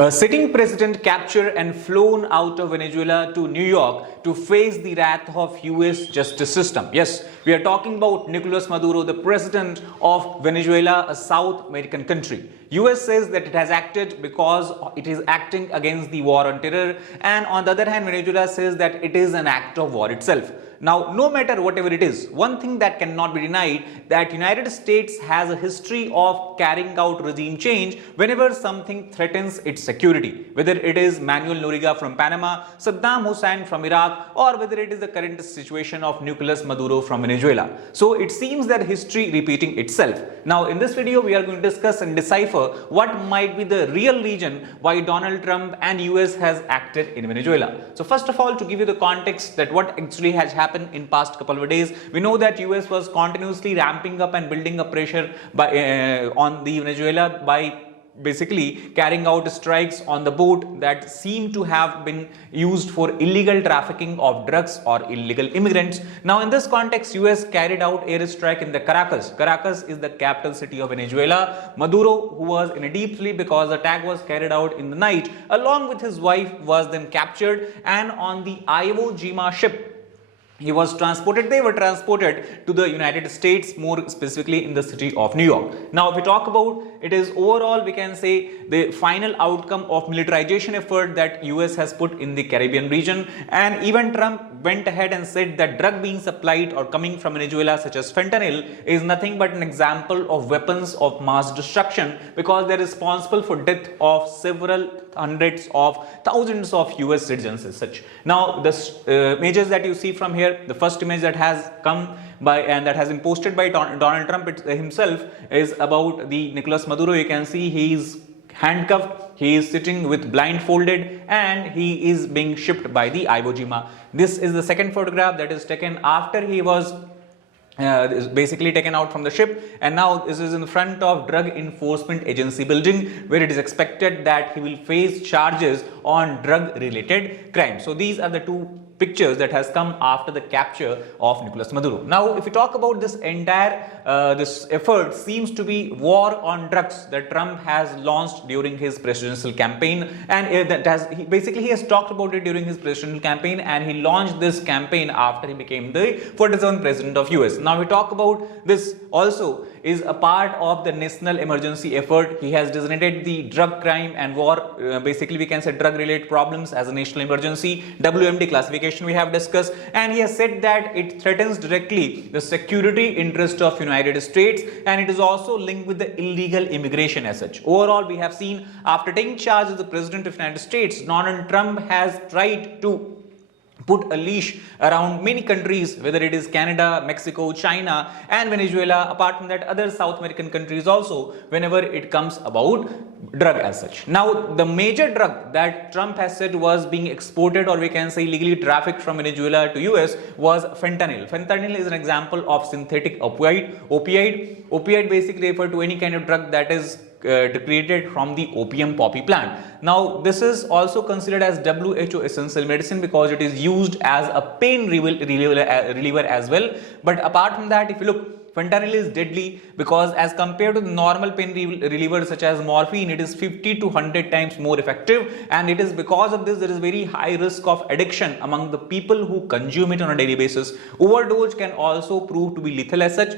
A sitting president captured and flown out of Venezuela to New York to face the wrath of US justice system. Yes, we are talking about Nicolas Maduro, the president of Venezuela, a South American country. US says that it has acted because it is acting against the war on terror, and on the other hand, Venezuela says that it is an act of war itself. Now, no matter whatever it is, one thing that cannot be denied, that United States has a history of carrying out regime change whenever something threatens its security, whether it is Manuel Noriega from Panama, Saddam Hussein from Iraq, or whether it is the current situation of Nicolas Maduro from Venezuela. So it seems that history repeating itself. Now, in this video, we are going to discuss and decipher what might be the real reason why Donald Trump and US has acted in Venezuela. So first of all, to give you the context that what actually has happened in past couple of days, we know that US was continuously ramping up and building up pressure on the Venezuela by basically carrying out strikes on the boat that seem to have been used for illegal trafficking of drugs or illegal immigrants. Now, in this context, US carried out airstrike in the Caracas. Caracas is the capital city of Venezuela. Maduro, who was in a deep sleep because the attack was carried out in the night, along with his wife, was then captured, and on the Iwo Jima ship, they were transported to the United States, more specifically in the city of New York. Now, if we talk about it, is overall, we can say the final outcome of militarization effort that US has put in the Caribbean region. And even Trump went ahead and said that drug being supplied or coming from Venezuela, such as fentanyl, is nothing but an example of weapons of mass destruction, because they're responsible for death of several hundreds of thousands of US citizens as such. Now, the images that you see from here, the first image that has come by and that has been posted by Donald Trump himself is about the Nicolas Maduro. You can see he is handcuffed, he is sitting with blindfolded, and he is being shipped by the Iwo Jima. This is the second photograph that is taken after he was basically taken out from the ship, and now this is in front of Drug Enforcement Agency building, where it is expected that he will face charges on drug related crimes. So these are the two pictures that has come after the capture of Nicolas Maduro. Now, if we talk about this entire this effort, seems to be war on drugs that Trump has launched during his presidential campaign, and he has talked about it during his presidential campaign, and he launched this campaign after he became the 47th president of US. Now, we talk about this also is a part of the national emergency effort. He has designated the drug crime and war, basically we can say drug related problems, as a national emergency. WMD classification we have discussed, and he has said that it threatens directly the security interest of United States, and it is also linked with the illegal immigration as such. Overall, we have seen after taking charge as the president of United States, Donald Trump has tried to put a leash around many countries, whether it is Canada, Mexico, China, and Venezuela. Apart from that, other South American countries also, whenever it comes about drug as such. Now, the major drug that Trump has said was being exported, or we can say illegally trafficked from Venezuela to US, was fentanyl. Fentanyl is an example of synthetic opioid. Opioid basically refer to any kind of drug that is created from the opium poppy plant. Now, this is also considered as WHO essential medicine because it is used as a pain reliever as well. But apart from that, if you look, fentanyl is deadly because as compared to the normal pain reliever such as morphine, it is 50 to 100 times more effective, and it is because of this there is very high risk of addiction among the people who consume it on a daily basis. Overdose can also prove to be lethal as such.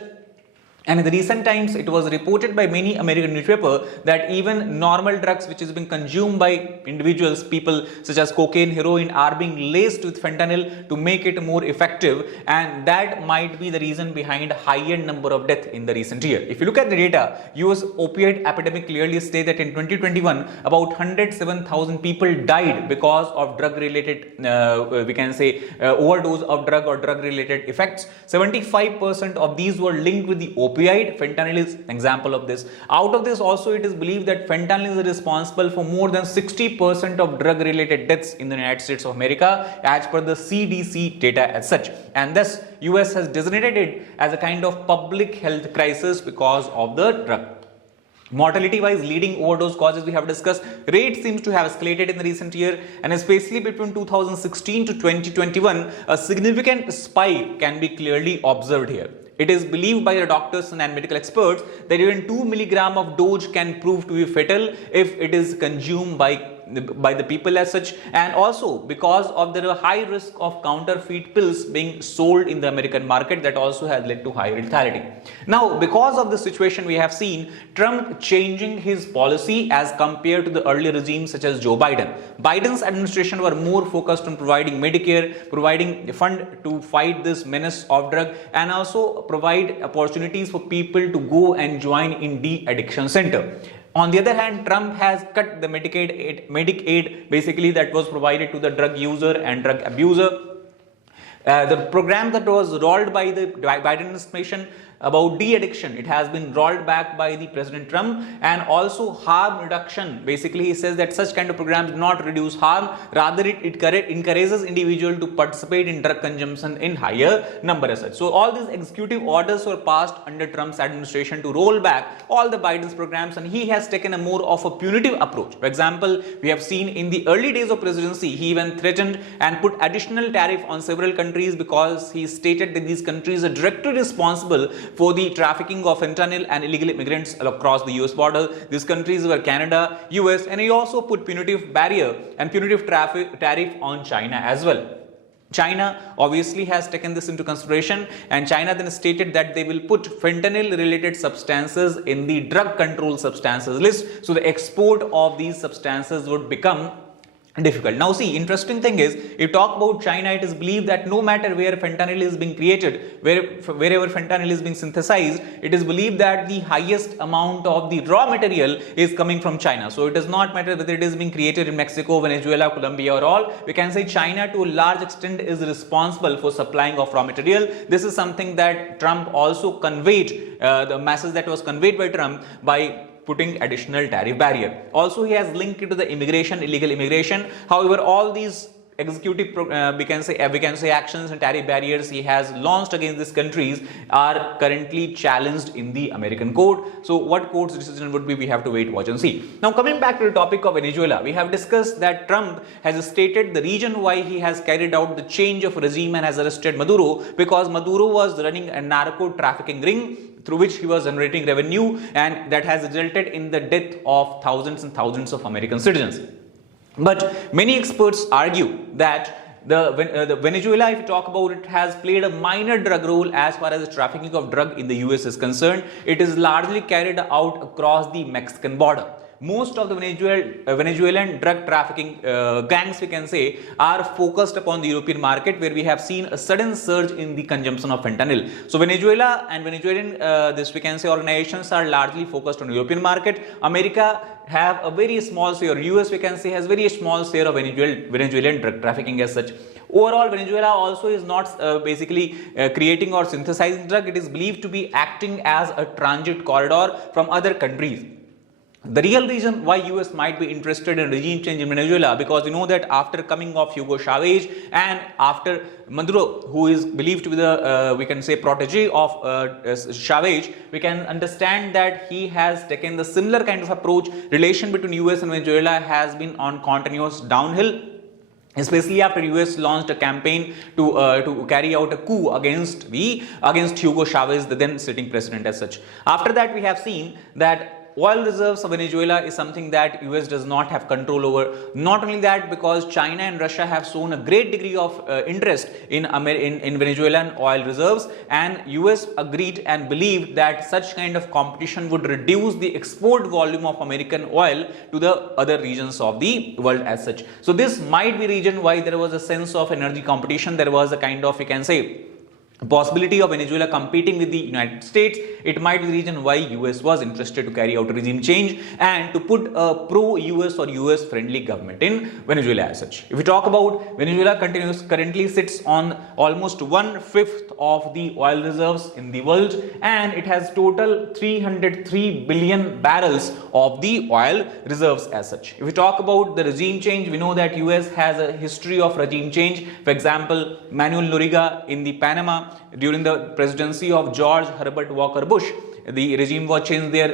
And in the recent times, it was reported by many American newspapers that even normal drugs which is being consumed by individuals, people such as cocaine, heroin, are being laced with fentanyl to make it more effective, and that might be the reason behind higher number of deaths in the recent year. If you look at the data, US opioid epidemic clearly states that in 2021, about 107,000 people died because of drug-related, we can say, overdose of drug or drug-related effects. 75% of these were linked with the opioid. Fentanyl is an example of this. Out of this also, it is believed that fentanyl is responsible for more than 60% of drug related deaths in the United States of America, as per the CDC data as such. And thus, US has designated it as a kind of public health crisis because of the drug. Mortality wise, leading overdose causes we have discussed, rate seems to have escalated in the recent year, and especially between 2016 to 2021, a significant spike can be clearly observed here. It is believed by the doctors and medical experts that even 2 milligram of dose can prove to be fatal if it is consumed by the people as such, and also because of the high risk of counterfeit pills being sold in the American market, that also has led to higher lethality. Now, because of this situation, we have seen Trump changing his policy as compared to the earlier regimes such as Joe Biden. Biden's administration were more focused on providing Medicare, providing a fund to fight this menace of drug, and also provide opportunities for people to go and join in de-addiction center. On the other hand, Trump has cut the Medicaid basically that was provided to the drug user and drug abuser. The program that was rolled by the Biden administration about de-addiction, it has been rolled back by the President Trump, and also harm reduction. Basically, he says that such kind of programs do not reduce harm, rather it encourages individual to participate in drug consumption in higher number as such. So all these executive orders were passed under Trump's administration to roll back all the Biden's programs, and he has taken a more of a punitive approach. For example, we have seen in the early days of presidency, he even threatened and put additional tariff on several countries because he stated that these countries are directly responsible for the trafficking of fentanyl and illegal immigrants across the US border. These countries were Canada, US, and he also put punitive barrier and punitive tariff on China as well. China obviously has taken this into consideration, and China then stated that they will put fentanyl related substances in the drug control substances list, so the export of these substances would become difficult. Now see, interesting thing is, if you talk about China, it is believed that no matter where fentanyl is being created, wherever fentanyl is being synthesized, it is believed that the highest amount of the raw material is coming from China. So it does not matter whether it is being created in Mexico, Venezuela, Colombia or all. We can say China to a large extent is responsible for supplying of raw material. This is something that Trump also conveyed, the message that was conveyed by Trump by putting additional tariff barrier. Also, he has linked it to the immigration, illegal immigration. However, all these executive we can say actions and tariff barriers he has launched against these countries are currently challenged in the American court. So what court's decision would be, we have to wait, watch and see. Now coming back to the topic of Venezuela, we have discussed that Trump has stated the reason why he has carried out the change of regime and has arrested Maduro, because Maduro was running a narco trafficking ring through which he was generating revenue, and that has resulted in the death of thousands and thousands of American citizens. But many experts argue that the Venezuela, if you talk about it, has played a minor drug role as far as the trafficking of drug in the US is concerned. It is largely carried out across the Mexican border. Most of the Venezuelan drug trafficking gangs, we can say, are focused upon the European market, where we have seen a sudden surge in the consumption of fentanyl. So Venezuela and Venezuelan, we can say, organizations are largely focused on the European market. America have a very small share, US we can say has very small share of Venezuelan drug trafficking as such. Overall, Venezuela also is not basically creating or synthesizing drug. It is believed to be acting as a transit corridor from other countries. The real reason why US might be interested in regime change in Venezuela, because you know that after coming of Hugo Chavez and after Maduro, who is believed to be the we can say protege of Chavez, we can understand that he has taken the similar kind of approach. Relation between US and Venezuela has been on continuous downhill, especially after US launched a campaign to carry out a coup against Hugo Chavez, the then sitting president as such. After that, we have seen that oil reserves of Venezuela is something that US does not have control over. Not only that, because China and Russia have shown a great degree of interest in Venezuelan oil reserves, and US agreed and believed that such kind of competition would reduce the export volume of American oil to the other regions of the world as such. So this might be reason why there was a sense of energy competition. There was a kind of, we can say, possibility of Venezuela competing with the United States. It might be the reason why US was interested to carry out a regime change and to put a pro-US or US friendly government in Venezuela as such. If we talk about Venezuela, currently sits on almost 1/5 of the oil reserves in the world, and it has total 303 billion barrels of the oil reserves as such. If we talk about the regime change, we know that US has a history of regime change. For example, Manuel Noriega in the Panama, during the presidency of George Herbert Walker Bush. The regime was changed there.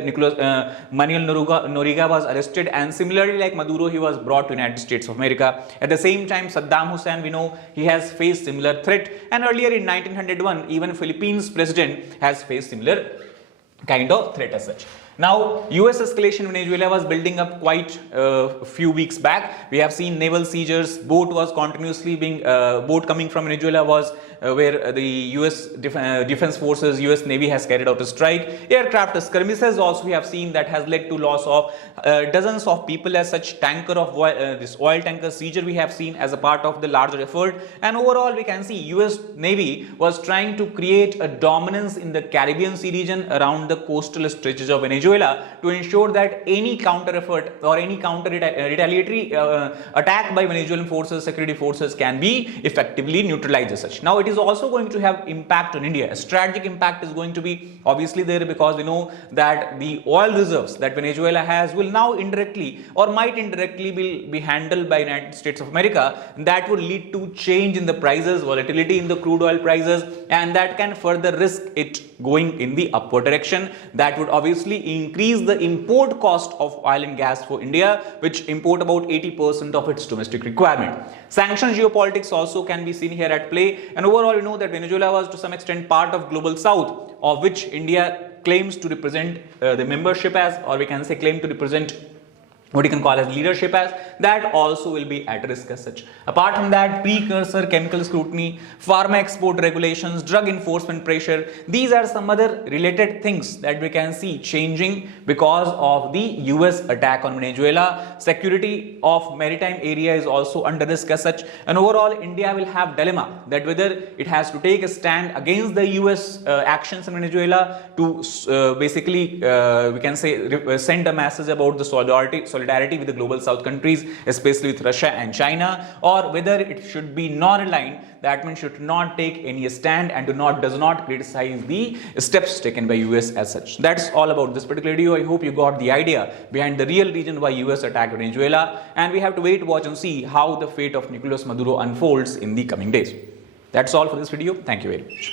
Manuel Noriega was arrested, and similarly like Maduro, he was brought to United States of America. At the same time, Saddam Hussein, we know he has faced similar threat, and earlier in 1901, even Philippines president has faced similar kind of threat as such. Now, US escalation in Venezuela was building up quite a few weeks back. We have seen naval seizures. Boat was continuously being, boat coming from Venezuela was where the US defense forces, US Navy has carried out a strike. Aircraft skirmishes also we have seen that has led to loss of dozens of people as such. Tanker of this oil tanker seizure we have seen as a part of the larger effort. And overall we can see US Navy was trying to create a dominance in the Caribbean Sea region around the coastal stretches of Venezuela to ensure that any counter effort or any counter retaliatory attack by Venezuelan forces, security forces can be effectively neutralized as such. Now it is also going to have impact on India. A strategic impact is going to be obviously there, because we know that the oil reserves that Venezuela has will now indirectly or might indirectly be handled by United States of America. That would lead to change in the prices, volatility in the crude oil prices, and that can further risk it going in the upward direction. That would obviously increase the import cost of oil and gas for India, which import about 80% of its domestic requirement. Sanction geopolitics also can be seen here at play, and overall you know that Venezuela was to some extent part of global south, of which India claims to represent the membership as, or we can say claim to represent what you can call as leadership as, that also will be at risk as such. Apart from that, precursor chemical scrutiny, pharma export regulations, drug enforcement pressure, these are some other related things that we can see changing because of the US attack on Venezuela. Security of maritime area is also under risk as such, and overall India will have dilemma that whether it has to take a stand against the US actions in Venezuela to basically we can say send a message about the solidarity with the global south countries, especially with Russia and China, or whether it should be non-aligned, that means should not take any stand and does not criticize the steps taken by US as such. That's all about this particular video. I hope you got the idea behind the real reason why US attacked Venezuela, and we have to wait, watch and see how the fate of Nicolas Maduro unfolds in the coming days. That's all for this video. Thank you very much.